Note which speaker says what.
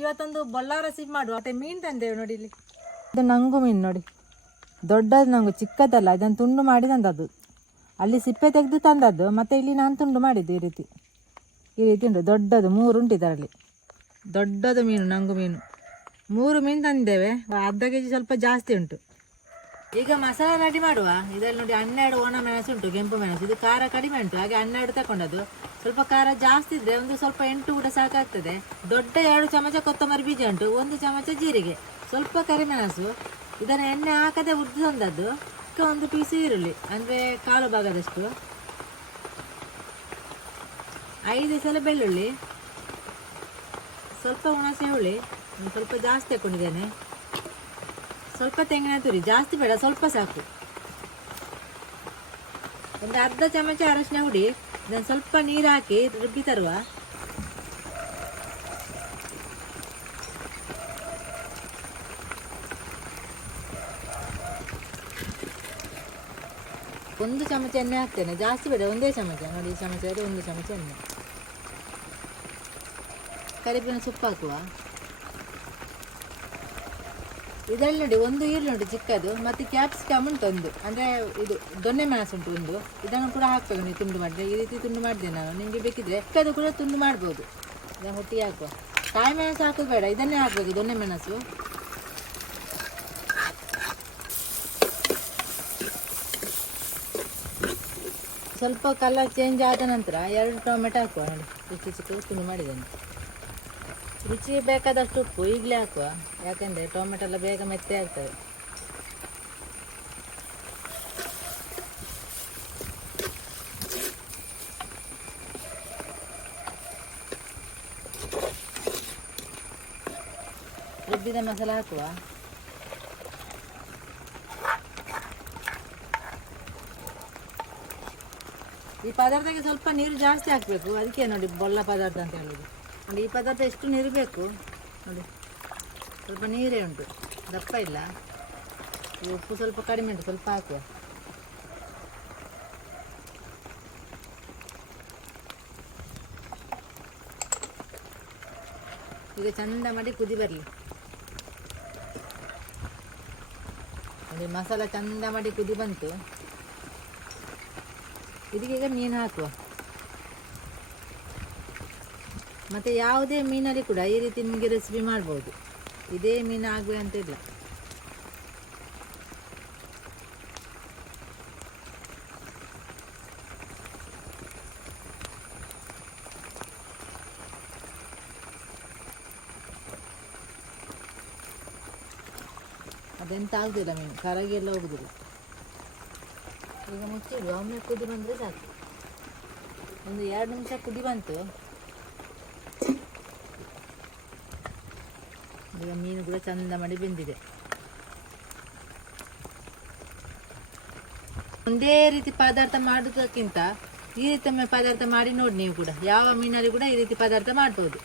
Speaker 1: ಇವತ್ತೊಂದು ಬೊಲ್ಲಾರ ಸಿಪ್ ಮಾಡುವ. ಮತ್ತೆ ಮೀನು ತಂದೇವೆ ನೋಡಿ ಇಲ್ಲಿ. ಇದು ನಂಗು ಮೀನು ನೋಡಿ. ದೊಡ್ಡದು ನಂಗು, ಚಿಕ್ಕದಲ್ಲ, ಇದನ್ನು ತುಂಡು ಮಾಡಿ ತಂದದ್ದು. ಅಲ್ಲಿ ಸಿಪ್ಪೆ ತೆಗೆದು ತಂದದ್ದು, ಮತ್ತೆ ಇಲ್ಲಿ ನಾನು ತುಂಡು ಮಾಡಿದ್ದು ಈ ರೀತಿ. ಈ ರೀತಿ ಉಂಟು, ದೊಡ್ಡದು, ಮೂರು ಉಂಟು ಇದರಲ್ಲಿ. ದೊಡ್ಡದು ಮೀನು, ನಂಗು ಮೀನು. ಮೂರು ಮೀನು ತಂದಿದ್ದೇವೆ, ಅರ್ಧ ಕೆ ಜಿ ಸ್ವಲ್ಪ ಜಾಸ್ತಿ ಉಂಟು. ಈಗ ಮಸಾಲ ರೆಡಿ ಮಾಡುವ. ಇದರಲ್ಲಿ ನೋಡಿ ಹನ್ನೆರಡು ಒಣ ಮೆಣಸು ಉಂಟು, ಕೆಂಪು ಮೆಣಸು. ಇದು ಖಾರ ಕಡಿಮೆ ಉಂಟು, ಹಾಗೆ ಹನ್ನೆರಡು ತಗೊಂಡದ್ದು ಸ್ವಲ್ಪ ಖಾರ ಜಾಸ್ತಿ ಇದ್ರೆ ಒಂದು ಸ್ವಲ್ಪ ಎಂಟು ಕೂಡ ಸಾಕಾಗ್ತದೆ. ದೊಡ್ಡ ಎರಡು ಚಮಚ ಕೊತ್ತಂಬರಿ ಬೀಜ ಉಂಟು, ಒಂದು ಚಮಚ ಜೀರಿಗೆ. ಸ್ವಲ್ಪ ಕರಿಮೆಣಸು. ಇದನ್ನು ಎಣ್ಣೆ ಹಾಕದೆ ಉದ್ದು ತಂದದ್ದು ಇದಕ್ಕೆ ಒಂದು ಪೀಸು ಈರುಳ್ಳಿ, ಅಂದರೆ ಕಾಲು ಭಾಗದಷ್ಟು. ಐದು ಸಲ ಬೆಳ್ಳುಳ್ಳಿ. ಸ್ವಲ್ಪ ಹುಣಸೆ ಹುಳಿ ಸ್ವಲ್ಪ ಜಾಸ್ತಿ ಹಾಕೊಂಡಿದ್ದೇನೆ ಸ್ವಲ್ಪ ತೆಂಗಿನ ತುರಿ, ಜಾಸ್ತಿ ಬೇಡ, ಸ್ವಲ್ಪ ಸಾಕು. ಒಂದು ಅರ್ಧ ಚಮಚ ಅರಶಿನ ಹುಡಿ, ಇದನ್ನು ಸ್ವಲ್ಪ ನೀರು ಹಾಕಿ ರುಬ್ಬಿ ತರುವ. ಒಂದು ಚಮಚ ಎಣ್ಣೆ ಹಾಕ್ತೇನೆ, ಜಾಸ್ತಿ ಬೇಡ, ಒಂದೇ ಚಮಚ. ನೋಡಿ ಚಮಚ ಒಂದು ಚಮಚ ಎಣ್ಣೆ. ಕರಿಬೇವಿನ ಸೊಪ್ಪು ಹಾಕುವ. ಇದರಲ್ಲಿ ನೋಡಿ, ಒಂದು ಈರುಳ್ಳಿ ನೋಡಿ, ಚಿಕ್ಕದು, ಮತ್ತು ಕ್ಯಾಪ್ಸಿಕಮ್ ಉಂಟು ಒಂದು. ಅಂದರೆ ಇದು ದೊಣ್ಣೆ ಮೆಣಸು ಉಂಟು ಒಂದು. ಇದನ್ನು ಕೂಡ ಹಾಕ್ಬೇಕು ನೀವು ತುಂಡು ಮಾಡಿದ್ರೆ. ಈ ರೀತಿ ತುಂಡು ಮಾಡಿದೆ ನಾನು ನಿಮಗೆ ಬೇಕಿದ್ರೆ ಚಿಕ್ಕದು ಕೂಡ ತುಂಡು ಮಾಡ್ಬೋದು. ಇದನ್ನು ಹೊಟ್ಟಿಗೆ ಹಾಕುವ. ಕಾಯಿ ಮೆಣಸು ಹಾಕೋದು ಬೇಡ, ಇದನ್ನೇ ಹಾಕಬೇಕು, ದೊಣ್ಣೆ ಮೆಣಸು ಸ್ವಲ್ಪ ಕಲರ್ ಚೇಂಜ್ ಆದ ನಂತರ ಎರಡು ಟೊಮೆಟೊ ಹಾಕುವ. ನೋಡಿ, ಚಿಕ್ಕ ಚಿಕ್ಕ ತುಂಡು ಮಾಡಿದ್ದೇನೆ. ರುಚಿಗೆ ಬೇಕಾದಷ್ಟು ಉಪ್ಪು ಈಗಲೇ ಹಾಕುವ ಯಾಕೆಂದರೆ ಟೊಮೆಟೊ ಎಲ್ಲ ಬೇಗ ಮೆತ್ತೆ ಆಗ್ತದೆ ರುಬ್ಬಿದ ಮಸಾಲ ಹಾಕುವ. ಈ ಪದಾರ್ಥಕ್ಕೆ ಸ್ವಲ್ಪ ನೀರು ಜಾಸ್ತಿ ಹಾಕಬೇಕು. ಅದಕ್ಕೆ ನೋಡಿ ಬೊಲ್ಲ ಪದಾರ್ಥ ಅಂತ ಹೇಳೋದು. ನೋಡಿ ಈ ಪದಾರ್ಥ ಎಷ್ಟು ನೀರು ಬೇಕು? ನೋಡಿ. ಸ್ವಲ್ಪ ನೀರೇ ಉಂಟು. ದಪ್ಪ ಇಲ್ಲ. ಉಪ್ಪು ಸ್ವಲ್ಪ ಕಡಿಮೆ ಉಂಟು. ಸ್ವಲ್ಪ ಹಾಕುವ. ಈಗ ಚಂದ ಮಾಡಿ ಕುದಿ ಬರಲಿ. ನೋಡಿ ಮಸಾಲ ಚಂದ ಮಾಡಿ ಕುದಿ ಬಂತು. ಇದಕ್ಕೀಗ ಮೀನು ಹಾಕುವ. ಮತ್ತು ಯಾವುದೇ ಮೀನಲ್ಲಿ ಕೂಡ ಈ ರೀತಿ ನಿಮಗೆ ರೆಸಿಪಿ ಮಾಡ್ಬೋದು. ಇದೇ ಮೀನು ಆಗಬೇಕು ಅಂತ ಇಲ್ಲ ಅದೆಂತ ಆಗುದಿಲ್ಲ ಮೀನು, ಕರಗಿ ಎಲ್ಲ ಹೋಗುದಿಲ್ಲ. ಈಗ ಮುಚ್ಚಿಡುವ ಒಮ್ಮೆ ಕುದಿ ಬಂದರೆ ಸಾಕು. ಒಂದು ಎರಡು ನಿಮಿಷ ಕುದಿ ಬಂತು. ಈಗ ಮೀನು ಕೂಡ ಚಂದ ಮಾಡಿ ಬೆಂದಿದೆ. ಒಂದೇ ರೀತಿ ಪದಾರ್ಥ ಮಾಡೋದಕ್ಕಿಂತ ಈ ರೀತಿ ಪದಾರ್ಥ ಮಾಡಿ ನೋಡಿ ನೀವು ಕೂಡ. ಯಾವ ಮೀನಲ್ಲಿ ಕೂಡ ಈ ರೀತಿ ಪದಾರ್ಥ ಮಾಡ್ಬೋದು.